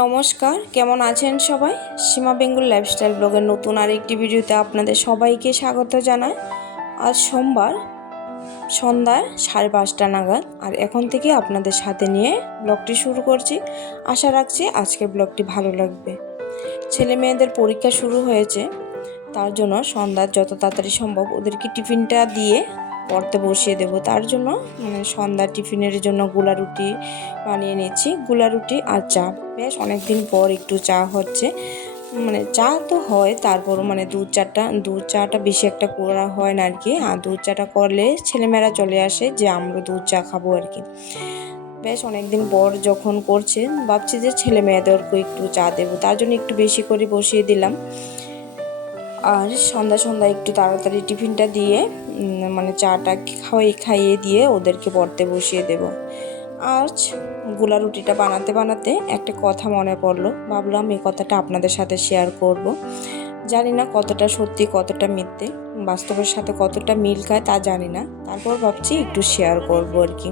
নমস্কার, কেমন আছেন সবাই? সীমা বেঙ্গল লাইফস্টাইল ব্লগের নতুন আরেকটি ভিডিওতে আপনাদের সবাইকে স্বাগত জানাই। আজ সোমবার সন্ধ্যায় সাড়ে পাঁচটা নাগাদ, আর এখন থেকে আপনাদের সাথে নিয়ে ব্লগটি শুরু করছি। আশা রাখছি আজকের ব্লগটি ভালো লাগবে। ছেলে মেয়েদের পরীক্ষা শুরু হয়েছে, তার জন্য সন্ধ্যার যত তাড়াতাড়ি সম্ভব ওদেরকে টিফিনটা দিয়ে পড়তে বসিয়ে দেব। তার জন্য মানে সন্ধ্যা টিফিনের জন্যগুলা রুটি বানিয়ে নিচ্ছি গুলা রুটি আর চা। বেশ অনেক দিন পর একটু চা হচ্ছে। মানে চা তো হয়, তারপরও মানে দুধ চাটা দুধ চাটা বেশি একটা করা হয় না আর কি আর দুধ চাটা করলে ছেলেমেয়েরা চলে আসে যে, আমরা দুধ চা খাব আর কি বেশ অনেকদিন পর যখন করছে, ভাবছি যে ছেলে মেয়েদেরকে একটু চা দেবো। তার জন্য একটু বেশি করে বসিয়ে দিলাম। আর সন্ধ্যা সন্ধ্যা একটু তাড়াতাড়ি টিফিনটা দিয়ে মানে চাটা খাওয়াই, খাইয়ে দিয়ে ওদেরকে পড়তে বসিয়ে দেব। আজ গোলা রুটিটা বানাতে বানাতে একটা কথা মনে পড়ল। ভাবলাম এই কথাটা আপনাদের সাথে শেয়ার করব। জানি না কতটা সত্যি, কতটা মিথ্যে, বাস্তবের সাথে কতটা মিল খায় তা জানি না। তারপর ভাবছি একটু শেয়ার করব আর কি।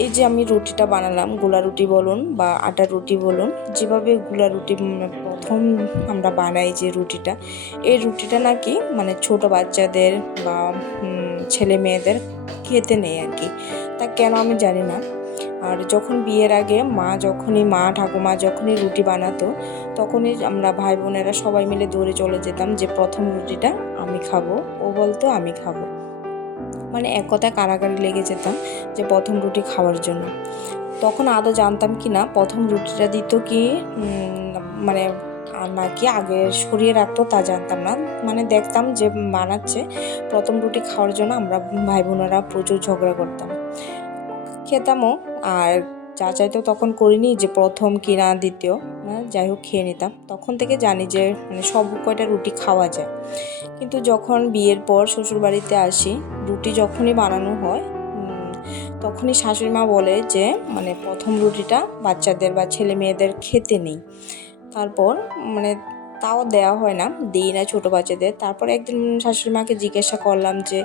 এই যে আমি রুটিটা বানালাম, গোলা রুটি বলুন বা আটা রুটি বলুন, যেভাবে গোলা রুটি প্রথম আমরা বানাই যে রুটিটা, এই রুটিটা নাকি মানে ছোট বাচ্চাদের বা ছেলে মেয়েদের খেতে নেই আর কি। তা কেন আমি জানি না। আর যখন বিয়ের আগে মা যখনই, মা ঠাকুমা যখনই রুটি বানাতো, তখনই আমরা ভাই বোনেরা সবাই মিলে দৌড়ে চলে যেতাম যে প্রথম রুটিটা আমি খাব, ও বলতো আমি খাব। মানে এক কথায় কারাগারি লেগে যেতাম যে প্রথম রুটি খাওয়ার জন্য। তখন আদৌ জানতাম কি না, প্রথম রুটিটা দিত কি মানে নাকি আগে সরিয়ে রাখতো তা জানতাম না। মানে দেখতাম যে বানাচ্ছে, প্রথম রুটি খাওয়ার জন্য আমরা ভাই বোনেরা প্রচুর ঝগড়া করতাম। খেতামও আর যা চাইতো তখন করিনি যে প্রথম কিনা দ্বিতীয় হ্যাঁ, যাই হোক খেয়ে নিতাম। তখন থেকে জানি যে মানে সব কয়টা রুটি খাওয়া যায়। কিন্তু যখন বিয়ের পর শ্বশুরবাড়িতে আসি রুটি যখনই বানানো হয় তখনই শাশুড়ি মা বলে যে মানে প্রথম রুটিটা বাচ্চাদের বা ছেলে মেয়েদের খেতে নেই। তারপর মানে তাও দেওয়া হয় না, দিই না ছোটো বাচ্চাদের। তারপর একদিন শাশুড়ি মাকে জিজ্ঞাসা করলাম যে,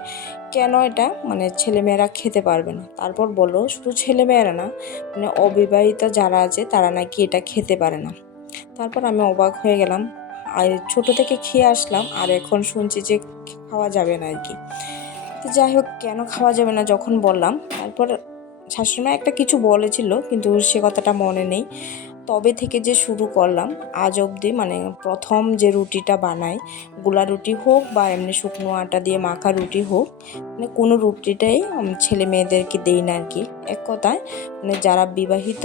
কেন এটা? মানে ছেলেমেয়েরা খেতে পারবে না। তারপর বলল, শুধু ছেলেমেয়েরা না মানে অবিবাহিত যারা আছে, তারা নাকি এটা খেতে পারে না। তারপর আমি অবাক হয়ে গেলাম। আর ছোট থেকে খেয়ে আসলাম, আর এখন শুনছি যে খাওয়া যাবে না আর কি। তো যাই হোক, কেন খাওয়া যাবে না যখন বললাম। তারপর শাশুড়িমা একটা কিছু বলেছিল, কিন্তু সে কথাটা মনে নেই। তবে থেকে যে শুরু করলাম, আজ অবধি মানে প্রথম যে রুটিটা বানাই, গোলা রুটি হোক বা এমনি শুকনো আটা দিয়ে মাখা রুটি হোক মানে কোনো রুটিটাই ছেলে মেয়েদেরকে দেই না আর কি এক কথায় মানে যারা বিবাহিত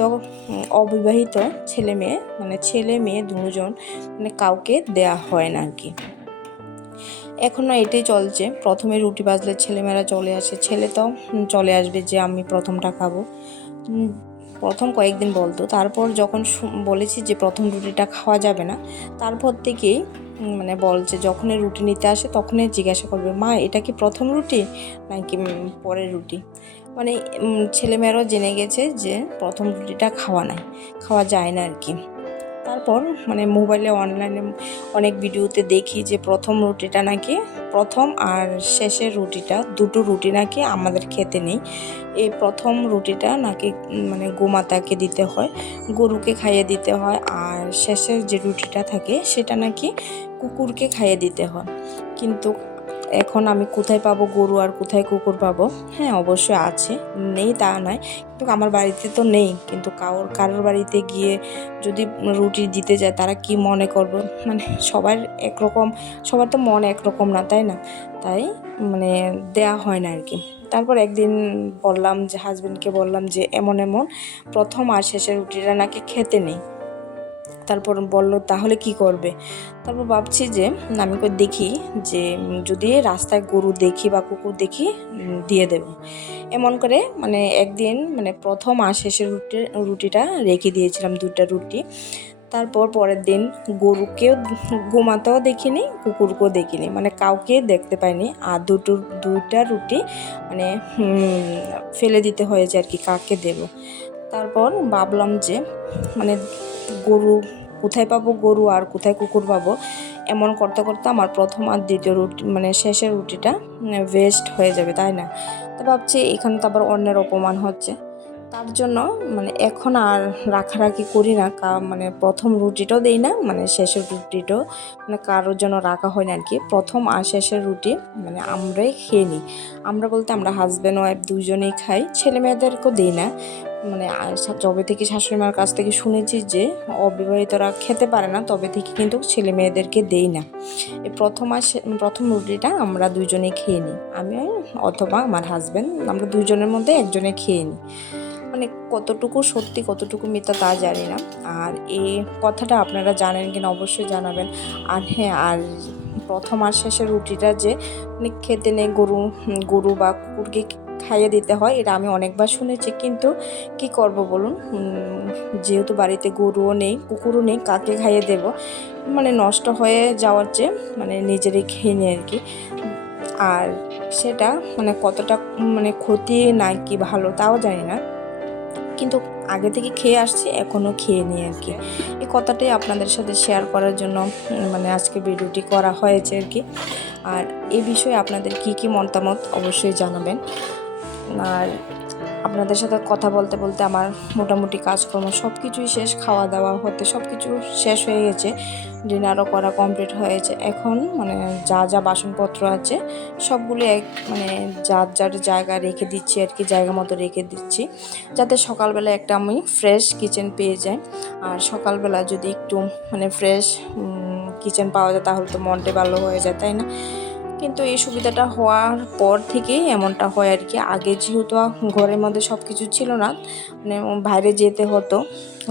অবিবাহিত ছেলে মেয়ে মানে ছেলে মেয়ে দুজন মানে কাউকে দেয়া হয় না আর কি এখনও এটাই চলছে, প্রথমে রুটি বাজলে ছেলেমেয়েরা চলে আসে, ছেলে তো চলে আসবে যে আমি প্রথমটা খাব। প্রথম কয়েকদিন বলতো। তারপর যখন বলেছি যে প্রথম রুটিটা খাওয়া যাবে না, তারপর থেকেই মানে বলছে যখনই রুটি নিতে আসে তখনই জিজ্ঞাসা করবে, মা, এটা কি প্রথম রুটি নাকি পরের রুটি? মানে ছেলেমেয়েরাও জেনে গেছে যে প্রথম রুটিটা খাওয়া নাই, খাওয়া যায় না আর কি। তারপর মানে মোবাইলে অনলাইনে অনেক ভিডিওতে দেখি যে প্রথম রুটিটা নাকি প্রথম আর শেষের রুটিটা দুটো রুটি নাকি আমাদের খেতে নেই। এই প্রথম রুটিটা নাকি মানে গোমাতাকে দিতে হয়, গরুকে খাইয়ে দিতে হয় আর শেষের যে রুটিটা থাকে সেটা নাকি কুকুরকে খাইয়ে দিতে হয়। কিন্তু এখন আমি কোথায় পাবো গরু আর কোথায় কুকুর পাবো? হ্যাঁ অবশ্যই আছে। নেই তা নয়। কিন্তু আমার বাড়িতে তো নেই। কিন্তু কারোর কারোর বাড়িতে গিয়ে যদি রুটি দিতে যায়, তারা কি মনে করবে? মানে সবার একরকম, সবার তো মন একরকম না, তাই না? তাই মানে দেয়া হয় না আর কি তারপর একদিন বললাম যে হাজবেন্ডকে বললাম যে, এমন এমন, প্রথম আর শেষের রুটিটা নাকি খেতে নেই। তারপর বলল, তাহলে কি করবে? তারপর ভাবছি যে, আমি দেখি যে, যদি রাস্তায় গরু দেখি বা কুকুর দেখি দিয়ে দেব। এমন করে মানে একদিন মানে প্রথম আর শেষের রুটি, রুটিটা রেখে দিয়েছিলাম দুটা রুটি। তারপর পরের দিন গরুকেও গোমাতাও দেখিনি, কুকুরকেও দেখিনি মানে কাউকে দেখতে পাইনি। আর দুটো, দুইটা রুটি মানে ফেলে দিতে হয়েছে আর কি, কাকে দেব? তারপর ভাবলাম যে মানে গরু কোথায় পাবো গরু আর কোথায় কুকুর পাবো, এমন করতে করতে আমার প্রথম আর দ্বিতীয় রুটি মানে শেষের রুটিটা ওয়েস্ট হয়ে যাবে, তাই না? তো ভাবছি এখানে তো আবার অন্যের অপমান হচ্ছে। তার জন্য মানে এখন আর রাখারাখি করি না, কা মানে প্রথম রুটিটাও দেই না মানে শেষের রুটিটাও মানে কারোর জন্য রাখা হয় না আর কি প্রথম আর শেষের রুটি মানে আমরাই খেয়ে নিই। আমরা বলতে আমরা হাজব্যান্ড ওয়াইফ দুজনেই খাই, ছেলে মেয়েদেরকেও দিই না। মানে যবে থেকে শাশুড়ি মার কাছ থেকে শুনেছি যে অবিবাহিতরা খেতে পারে না, তবে থেকে কিন্তু ছেলে মেয়েদেরকে দেই না। এই প্রথম শে- প্রথম রুটিটা আমরা দুজনেই খেয়ে নিই। আমি অথবা আমার হাজব্যান্ড আমরা দুজনের মধ্যে একজনে খেয়ে নিই। মানে কতটুকু সত্যি, কতটুকু মিথ্যা তা জানি না। আর এই কথাটা আপনারা জানেন কিনা অবশ্যই জানাবেন। আর হ্যাঁ আর প্রথম আর শেষের রুটিটা যে মানে খেতে নেই গরু গরু বা কুকুরকে খাইয়ে দিতে হয়। এটা আমি অনেকবার শুনেছি। কিন্তু কি করব বলুন? যেহেতু বাড়িতে গরুও নেই, কুকুরও নেই, কাকে খাইয়ে দেব? মানে নষ্ট হয়ে যাওয়ার চেয়ে মানে নিজেরই খেয়ে নিই আর কি আর সেটা মানে কতটা মানে ক্ষতি না কি ভালো তাও জানি না। কিন্তু আগে থেকে খেয়ে আসছি এখনও খেয়ে নিই আর কি এই কথাটাই আপনাদের সাথে শেয়ার করার জন্য মানে আজকে ভিডিওটি করা হয়েছে আর কি আর এই বিষয়ে আপনাদের কি কি মতামত অবশ্যই জানাবেন। আর আপনাদের সাথে কথা বলতে বলতে আমার মোটামুটি কাজকর্ম সব কিছুই শেষ, খাওয়া দাওয়া হতে সব কিছু শেষ হয়ে গেছে, ডিনারও করা কমপ্লিট হয়েছে। এখন মানে যা যা বাসনপত্র আছে, সবগুলো এক মানে যার যার জায়গা রেখে দিচ্ছি আর কি, জায়গা মতো রেখে দিচ্ছি, যাতে সকালবেলা একটা আমি ফ্রেশ কিচেন পেয়ে যাই। আর সকালবেলা যদি একটু মানে ফ্রেশ কিচেন পাওয়া যায় তাহলে তো মনটা ভালো হয়ে যায়, তাই না? কিন্তু এই সুবিধাটা হওয়ার পর থেকেই এমনটা হয় আর কি। আগে যেহেতু ঘরের মধ্যে সব কিছু ছিল না মানে বাইরে যেতে হতো,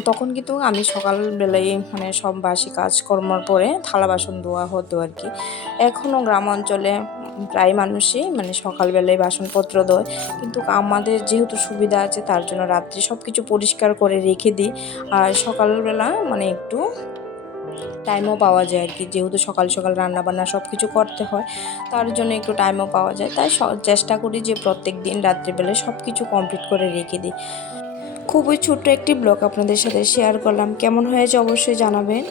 তখন কিন্তু আমি সকালবেলায় মানে সব বাসি কাজকর্মর পরে থালা বাসন ধোয়া হতো আর কি। এখনও গ্রাম অঞ্চলে প্রায় মানুষই মানে সকালবেলায় বাসনপত্র ধোয়। কিন্তু আমাদের যেহেতু সুবিধা আছে, তার জন্য রাত্রি সব কিছু পরিষ্কার করে রেখে দিই। আর সকালবেলা মানে একটু টাইমও পাওয়া যায় আর কি। যেহেতু সকাল সকাল রান্না বান্না সব কিছু করতে হয়, তার জন্য একটু টাইমও পাওয়া যায়। তাই চেষ্টা করি যে প্রত্যেক দিন রাত্রিবেলায় সব কিছু কমপ্লিট করে রেখে দিই। খুবই ছোট্ট একটি ব্লগ আপনাদের সাথে শেয়ার করলাম। কেমন হয়েছে অবশ্যই জানাবেন।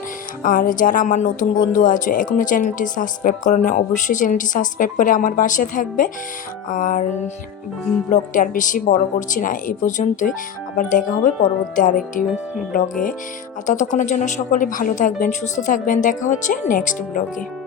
আর যারা আমার নতুন বন্ধু আছে এখনও চ্যানেলটি সাবস্ক্রাইব করে না অবশ্যই চ্যানেলটি সাবস্ক্রাইব করে আমার পাশে থাকবে। আর ব্লগটি আর বেশি বড় করছি না, এই পর্যন্তই। আবার দেখা হবে পরবর্তী আরেকটি ব্লগে। আর ততক্ষণের জন্য সকলে ভালো থাকবেন, সুস্থ থাকবেন। দেখা হচ্ছে নেক্সট ব্লগে।